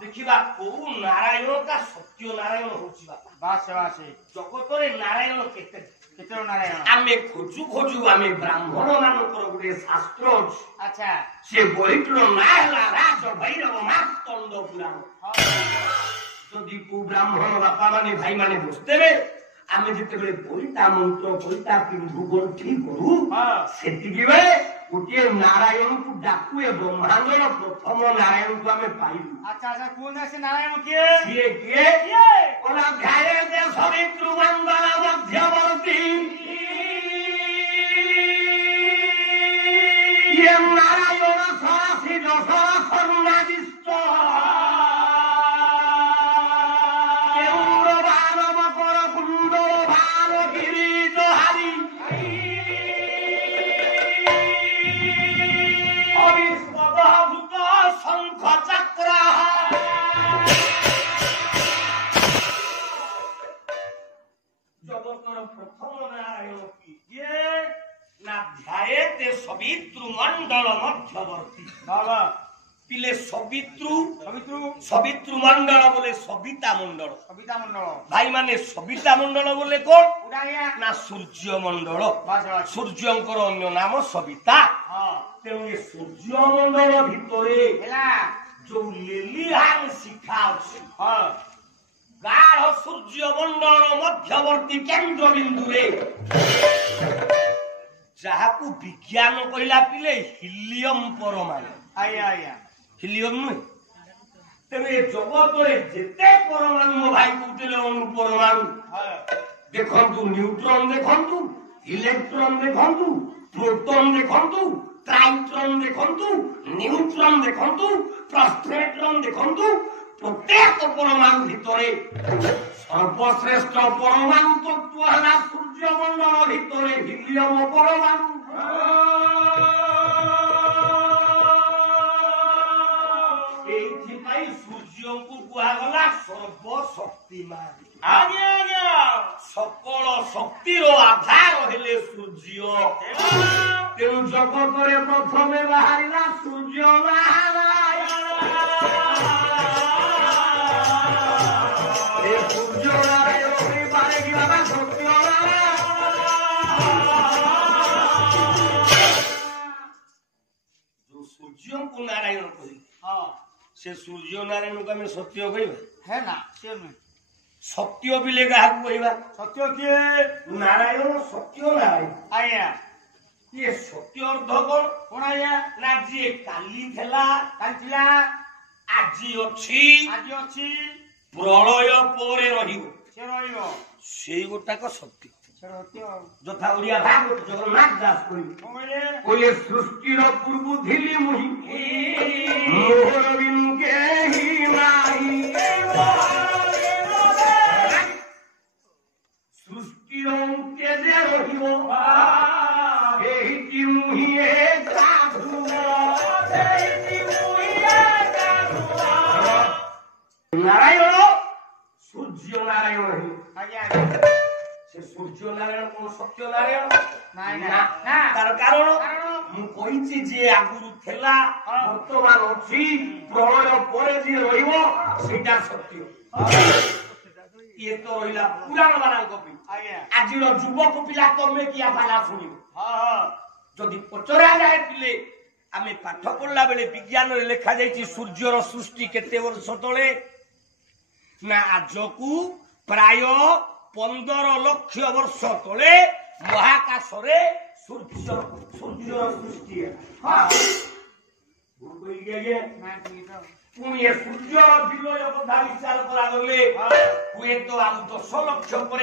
देखा कौ नारायण का सत्य नारायण होचे जगत नारायण केते नारायण आमे खोजु खोजु आमे ब्राह्मण मानकर गुटे शास्त्र अच्छा से बहिटर ना हला राज भैरव मार्तंड पुराण जदि को ब्राह्मण बापा माने भाई माने बसतेबे आमे जते बेले बहिता मंत्र बहिता पिंधु गंठी करू सेतिकी बे गोटे नारायण को डाकू ए ब्रह्मांडर प्रथम नारायण को आमे पाइलु अच्छा अच्छा कोन से नारायण के ओला ध्याये दे सवित्र मंडल मध्यवर्ती ये नारायण सासी दशा सर्णादिष्ट केन्द्रबाण मकर कुंडल भार गिरीश हरि शंख चक्र जगतर प्रथम नारायण किए ना ध्यायते सवितृ मंडल मध्यवर्ती बाबा पिले सवितृ मंडल बोले सविता मंडल भाई माने सविता मंडल बोले कौन ना सूर्य मंडल सूर्यंकर अन्य नाम सविता तेणु ये सूर्य मंडल भितरे जो लेलिहान शिखा गाढ़ सूर्य मंडल मध्यवर्ती केन्द्र बिंदु जहाँ को विज्ञान कहला पिले हिलियम परमाणु हिलियम नुहे तेणु ये जगत जेते परमाणु भाई कहते अणु परमाणु देखु न्यूट्रन देखु इलेक्ट्रॉन देखु प्रोटॉन देखु ट्राइट्रॉन देखु न्यूट्रॉन देखु प्रोस्टेट्रॉन देखु प्रत्येक परमाणु भितरे सर्वश्रेष्ठ परमाणु तत्व है सूर्यमंडल भितरे हिलियम परमाणु सूर्य को कहगला सर्वशक्तिमान सकल शक्तिर आधार हेले सूर्य तेणु जगत प्रथम बाहर सूर्य नारायण सूर्य नारायण बारे कि सत्य जो सूर्य को नारायण कह से सूर्य नारायण को आम सत्य कह है ना से सत्य बिले क्या कहवा सत्य किए नारायण सत्य नारायण आज्ञा ये सत्य अर्थ कौन आज्ञा ना जी काली थेला आज अच्छी प्रलय परे रहिबो से गोटाक सत्य যথা ওড়িয়া ভাগবত জগন্নাথ দাস কইলে সৃষ্টির পূর্ব ধিলি মুহি মোহর বিনকে হি নাই সৃষ্টির অন্তে যে রহিব এইটি মুহি নারায়ণ সূর্য নারায়ণ से सूर्य नारायण को सत्य नारायण तार कारण मुझे जे आगुरु थेला वर्तमान अछि प्रलय परे जे रहिबो सेटा सत्य ये तो रहिला पुराण मानक भी आजिर युवक पिला तमे किया बाला सुनिबो जदि पचरा जाय पिले आमे पाठ पढला बेले विज्ञान रे लिखा जायछि सूर्यर सृष्टि केते वर्ष तळे ना आजकू प्राय 15 लाख वर्ष तले महाकाश सूर्य सृष्टि पुणी सूर्य विलय कथा विचार करागले हुए तो आम 10 लाख पर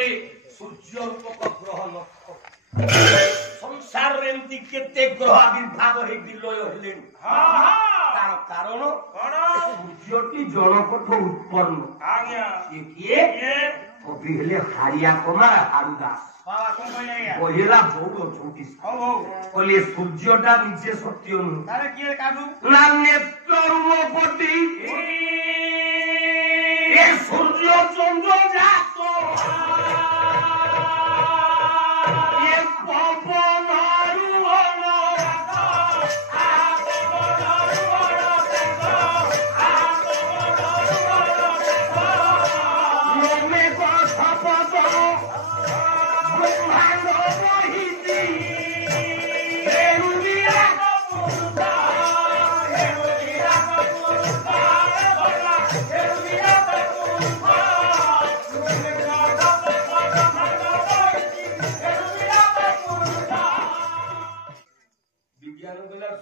सूर्य रूपक ग्रह नक्ष संसार एमती केते ग्रह आविर्भाव हे विलय हेले तार कारण सूर्यटी जलपथ उत्पन्न किए कभी हेले हारिया कुमार हारुदास पहिला बहु छोटी कहले सूर्यटा निजे सत्य ना नेत्र रूपटी ए सूर्य चंद्र जात ये पवन रुवन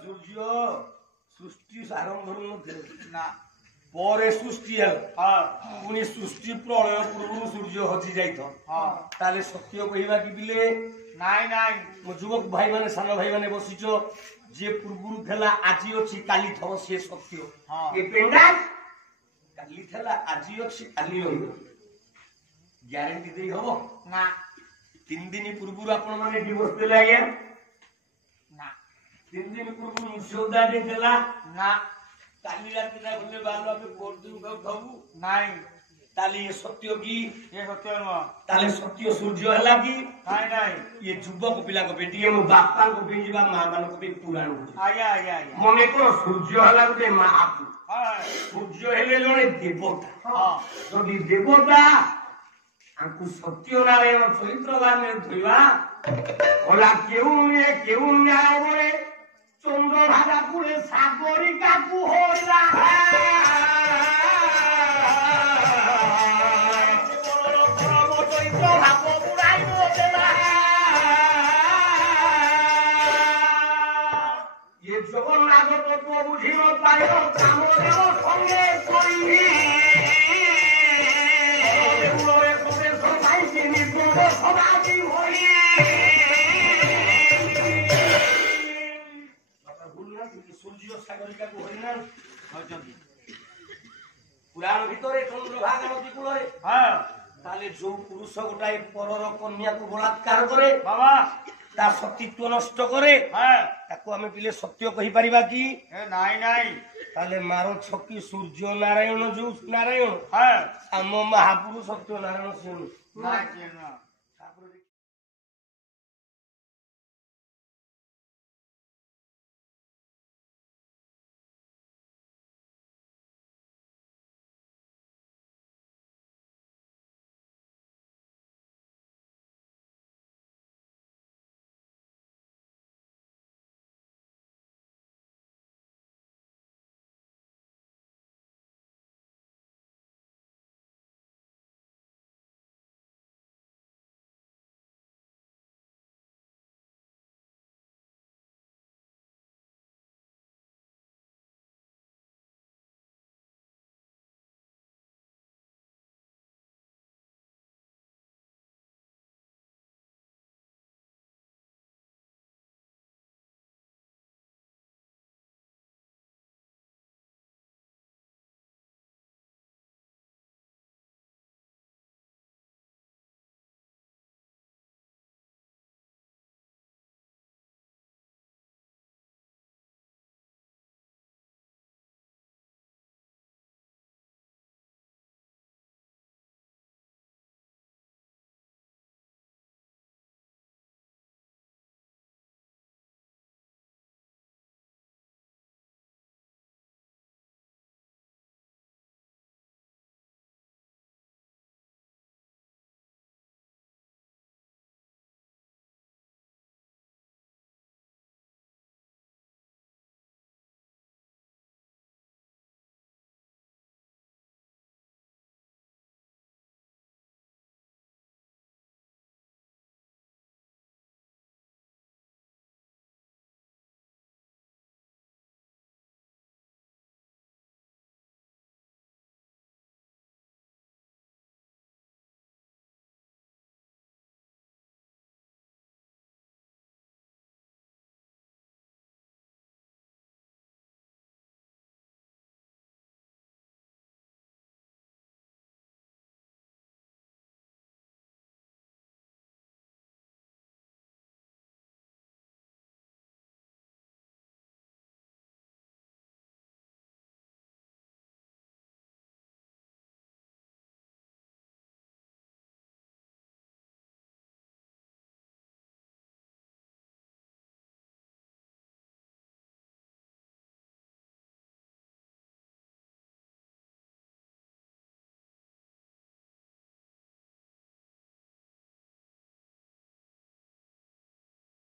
ସୂର୍ଯ୍ୟ ସୃଷ୍ଟି ଆରମ୍ଭରୁ ନଥିଲେ ନା ପରେ ସୃଷ୍ଟି ହେଲା ପୁଣି ସୃଷ୍ଟି ପ୍ରଳୟ ପୂର୍ବରୁ ସୂର୍ଯ୍ୟ ହଜି ଯାଇଥ ତାହେଲେ ସତ୍ୟ କହିବା କି ବିଲେ ନାଇଁ ନାଇଁ ମୋ ଯୁବକ ଭାଇ ମାନେ ସାନ ଭାଇ ମାନେ ବସିଛ ଯିଏ ପୂର୍ବରୁ ଥିଲା ଆଜି ଅଛି କାଲି ଥବ ସେ ସତ୍ୟ ଏ ପେଣ୍ଡା କାଲି ଥିଲା ଆଜି ଅଛି କାଲି ରହିବ ଗ୍ୟାରେଣ୍ଟି ଦେଇ ହବ ନା 3 ଦିନ ପୂର୍ବରୁ ଆପଣ ମାନେ ଡିଭୋର୍ସ ଦେଲେ ଆଜ୍ଞା ନା 3 ଦିନ ପୂର୍ବରୁ ମୁସୌଦା ଦେଇଥିଲା ନା କାଲି ରାତିଟା ଗଲେ ବାଲ ଆମେ କୋର୍ଟ ଖାଉ ନାଇଁ ତାହେଲେ ଏ ସତ୍ୟ କି ଏ ସତ୍ୟ ନୁହଁ ତାହେଲେ ସତ୍ୟ ସୂର୍ଯ୍ୟ ହେଲା କି ନାଇଁ ନାଇଁ ଏ ଯୁବକ ପିଲାଙ୍କ ପାଇଁ ଟିକେ ମୋ ବାପାଙ୍କ ପାଇଁ ଯିବା ମା ମାନଙ୍କ ପାଇଁ ପୁରାଣ ଆଜ୍ଞା ଆଜ୍ଞା ଆଜ୍ଞା ମନେ କର ସୂର୍ଯ୍ୟ ହେଲା ଗୋଟେ ମହାପୁ ସୂର୍ଯ୍ୟ ହେଲେ ଜଣେ ଦେବତା ଯଦି ଦେବତା ଆମକୁ ସତ୍ୟନାରାୟଣ ଚରିତ୍ରବାନରେ ଧରିବା ଗଲା କେଉଁ ନ୍ୟାୟ ବଳେ ଚନ୍ଦ୍ରଭାଗା ପୁଳେ ସାଗରିକାକୁ ହଇଲା ये जगन्नाथ तत्व बुझी पार कामदेव संगे सूर्य सागरिका को हरिना पुराण भितरे चंद्रभागा नदी कूल ताले जो पुरुष गोटाए परर कन्या को बलात्कार करे बाबा ता सतीत्व नष्ट करे ताको आमे पिले सत्य कहि परिबा कि नाइ नाइ ताले मारो छकी सूर्य नारायण जो नारायण हम महापुरुष सत्य नारायण सिंह नाइ